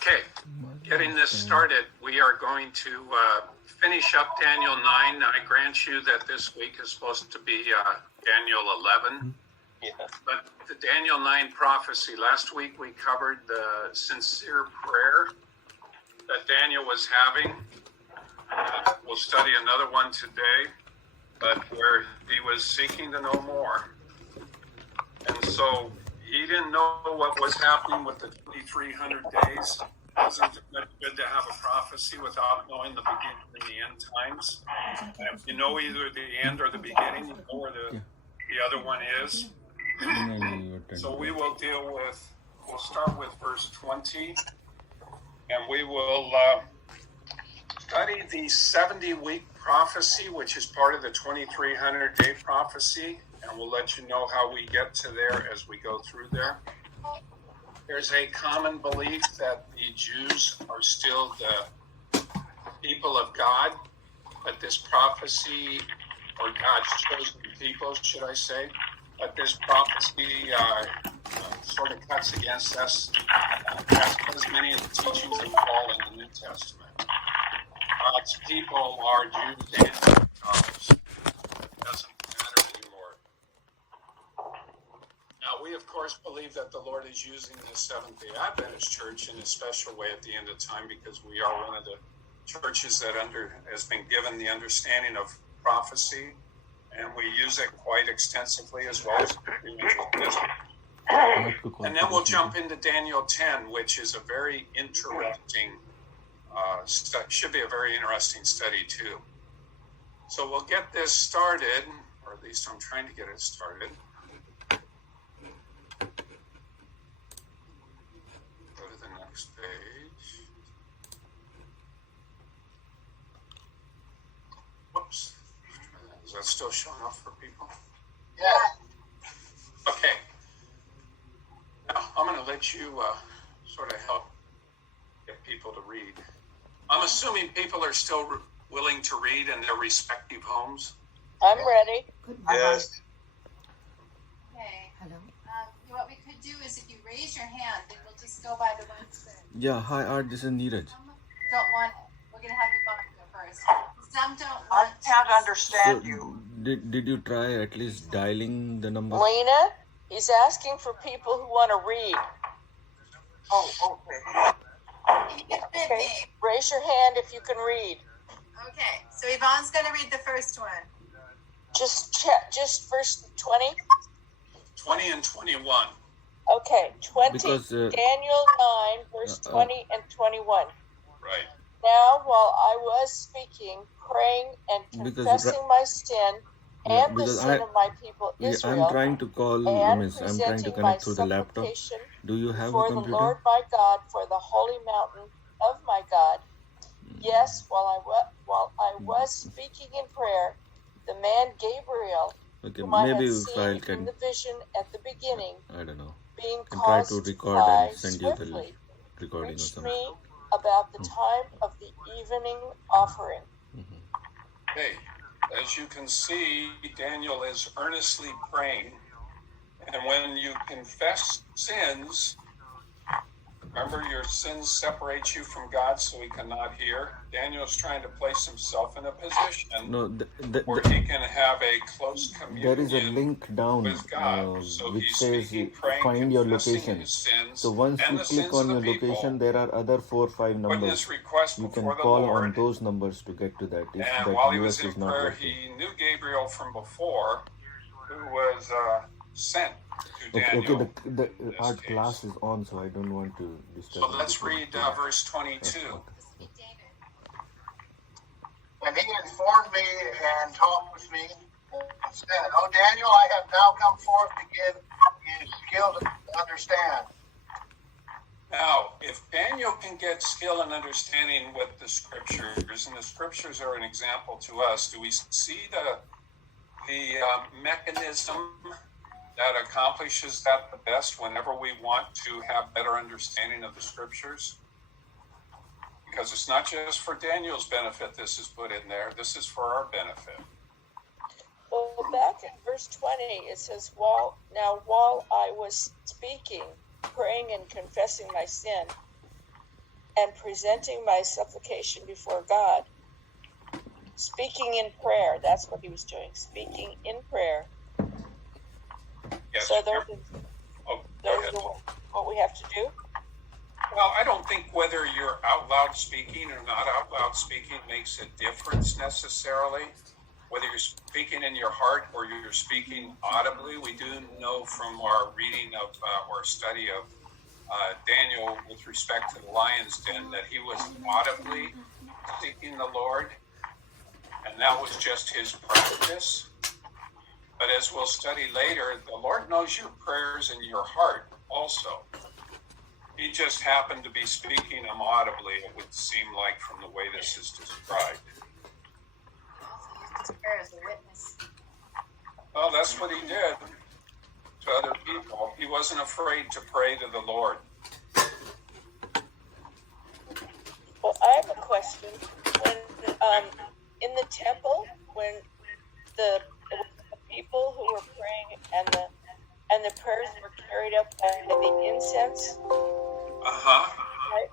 Okay, getting this started, we are going to finish up Daniel 9. I grant you that this week is supposed to be Daniel 11. Yeah. But the Daniel 9 prophecy, last week we covered the sincere prayer that Daniel was having. We'll study another one today, but where he was seeking to know more. And so he didn't know what was happening with the 2,300 days. It wasn't good to have a prophecy without knowing the beginning and the end times. And if you know either the end or the beginning, you know where the other one is. So we'll start with verse 20, and we will study the 70-week prophecy, which is part of the 2,300-day prophecy, and we'll let you know how we get to there as we go through there. There's a common belief that the Jews are still the people of God, but this prophecy, or God's chosen people, should I say, but this prophecy sort of cuts against us, as many of the teachings of Paul in the New Testament. God's people are Jews and Gentiles. It doesn't matter anymore. Now, we, of course, believe that the Lord is using the Seventh-day Adventist Church in a special way at the end of time, because we are one of the churches that has been given the understanding of prophecy, and we use it quite extensively, as well as and then we'll jump into Daniel 10, which is a very interesting should be a very interesting study too. So we'll get this started, or at least I'm trying to get it started. Go to the next page. Whoops. Is that still showing up for people? Yeah. Okay. Now I'm going to let you sort of help get people to read. I'm assuming people are still willing to read in their respective homes. I'm ready. Yes. Okay. Hello. What we could do is, if you raise your hand, then we'll just go by the ones that Yeah, hi Art, this is Neeraj. don't want it. We're going to have you go first. Some don't I want can't understand So, you. did you try at least dialing the number? Lena, he's asking for people who want to read. Oh, okay. Okay. Raise your hand if you can read. Okay. So Yvonne's going to read the first one. Just check. Just verse 20. 20 and 21. Okay, 20. Because, Daniel 9, verse 20 and 21. Right. Now, while I was speaking, praying, and Because confessing my sin and the because sin of my people Israel, I'm trying to call, and I'm trying to presenting my connect through the laptop. supplication Do you have a before the computer? Lord my God for the holy mountain of my God. Yes, while I was speaking in prayer, the man Gabriel, Okay, whom I maybe had if seen I in can, the vision at the beginning, I don't know, being can try to caused to record fly and send you the swiftly, recording or reached something. me about the time of the evening offering. Okay. As you can see, Daniel is earnestly praying. And when you confess sins, remember, your sins separate you from God, so he cannot hear. Daniel's trying to place himself in a position No, where he can have a close there is a communion link down with God. So which he's says speaking, praying, find your confessing location. his sins So once and you the click sins on of your the people, location, there are other 4 or 5 putting numbers. his request You before can the call Lord. on those numbers to get to that if And that while he was US in is not prayer, working. he knew Gabriel from before, who was sent to Okay, Daniel. the in this art case. class is on, so I don't want to disturb. So let's read verse 22. David. And he informed me and talked with me and said, "O Daniel, I have now come forth to give you skill to understand." Now, if Daniel can get skill and understanding with the scriptures, and the scriptures are an example to us, do we see the mechanism that accomplishes that the best whenever we want to have better understanding of the scriptures? Because it's not just for Daniel's benefit this is put in there, this is for our benefit. Well, back in verse 20, it says, while I was speaking, praying and confessing my sin, and presenting my supplication before God. Speaking in prayer. That's what he was doing. Speaking in prayer. Yes. So those Oh, go ahead. are what we have to do. Well, I don't think whether you're out loud speaking or not out loud speaking makes a difference necessarily. Whether you're speaking in your heart or you're speaking audibly, we do know from our reading of or study of Daniel with respect to the lion's den that he was audibly seeking the Lord, and that was just his practice. But as we'll study later, the Lord knows your prayers in your heart also. He just happened to be speaking them audibly, it would seem like, from the way this is described. Also used his prayer as a witness. Well, that's what he did to other people. He wasn't afraid to pray to the Lord. Well, I have a question. When in the temple, when the people who were praying and the prayers were carried up by the incense, right?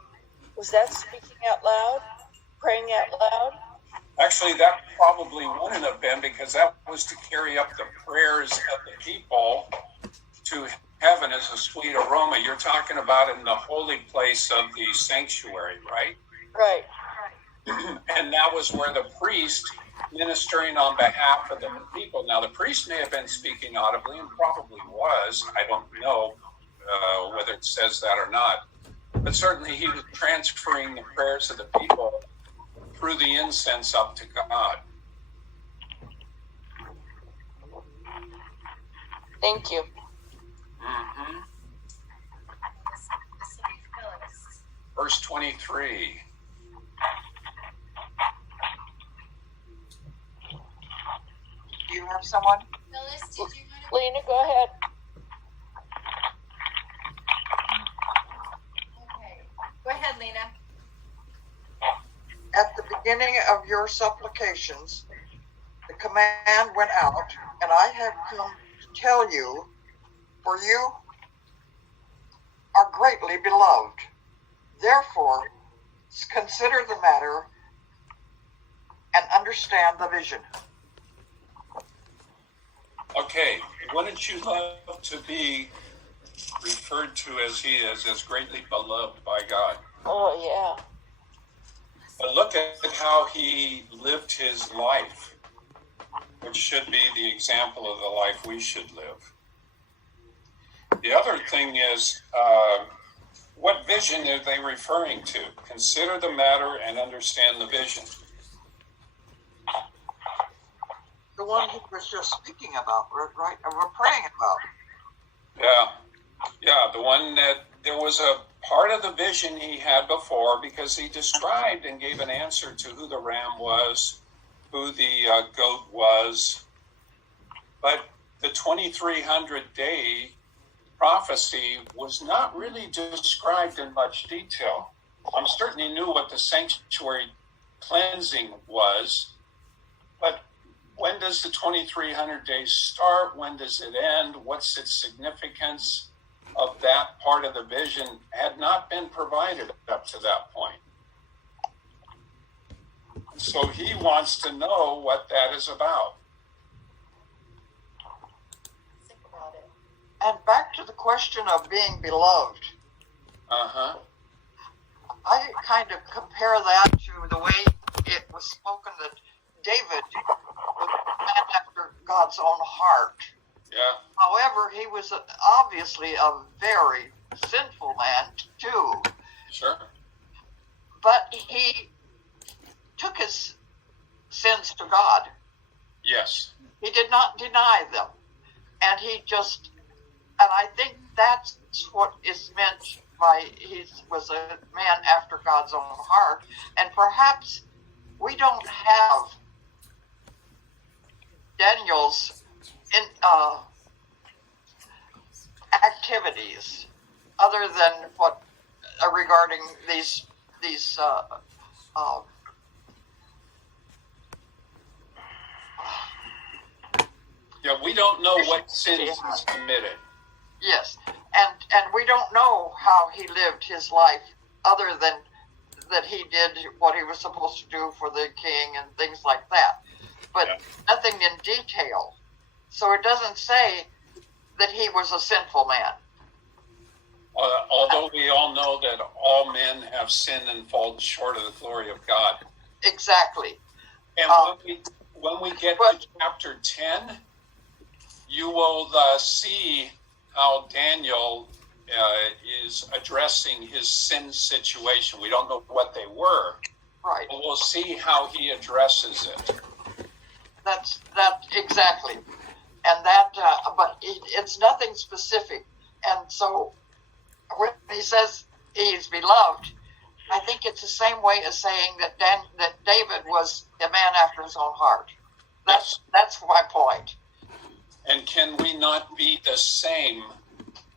Was that speaking out loud, praying out loud? Actually, that probably wouldn't have been, because that was to carry up the prayers of the people to heaven as a sweet aroma. You're talking about in the holy place of the sanctuary, right? Right. And that was where the priest ministering on behalf of the people. Now, the priest may have been speaking audibly, and probably was. I don't know whether it says that or not. But certainly he was transferring the prayers of the people through the incense up to God. Thank you. Mm-hmm. The city Phyllis. Verse 23. Do you have someone? Phyllis, did you want to? Lena, go ahead. Okay. Go ahead, Lena. At the beginning of your supplications, the command went out, and I have come to tell you, for you are greatly beloved. Therefore, consider the matter and understand the vision. Okay, wouldn't you love to be referred to as he is, as greatly beloved by God? Oh, yeah. But look at how he lived his life, which should be the example of the life we should live. The other thing is, what vision are they referring to? Consider the matter and understand the vision. The one he was just speaking about, right? And we're praying about. Yeah, the one that there was a part of the vision he had before, because he described and gave an answer to who the ram was, who the goat was. But the 2300 day prophecy was not really described in much detail. I certainly knew what the sanctuary cleansing was, but when does the 2300 days start? When does it end? What's its significance of that part of the vision had not been provided up to that point. So he wants to know what that is about. Think about it. And back to the question of being beloved. Uh-huh. I kind of compare that to the way it was spoken that David was a man after God's own heart. Yeah. However, he was obviously a very sinful man too. Sure. But he took his sins to God. Yes. He did not deny them. And I think that's what is meant by he was a man after God's own heart. And perhaps we don't have Daniel's activities other than what regarding these Yeah, we don't know what sins he's committed. yes, and we don't know how he lived his life other than that he did what he was supposed to do for the king and things like that, but nothing in detail. So it doesn't say that he was a sinful man. Although we all know that all men have sinned and fall short of the glory of God. Exactly. And when we get to chapter 10, you will see how Daniel is addressing his sin situation. We don't know what they were, Right. but we'll see how he addresses it. That's exactly, and that. But it's nothing specific, and so when he says he's beloved, I think it's the same way as saying that David was a man after his own heart. That's my point. And can we not be the same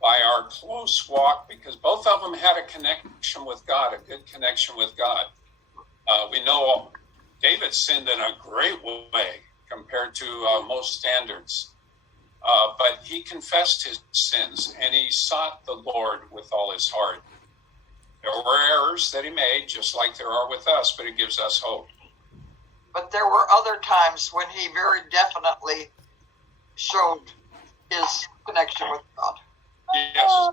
by our close walk? Because both of them had a connection with God, a good connection with God. We know David sinned in a great way compared to most standards. But he confessed his sins and he sought the Lord with all his heart. There were errors that he made, just like there are with us, but it gives us hope. But there were other times when he very definitely showed his connection with God. Yes.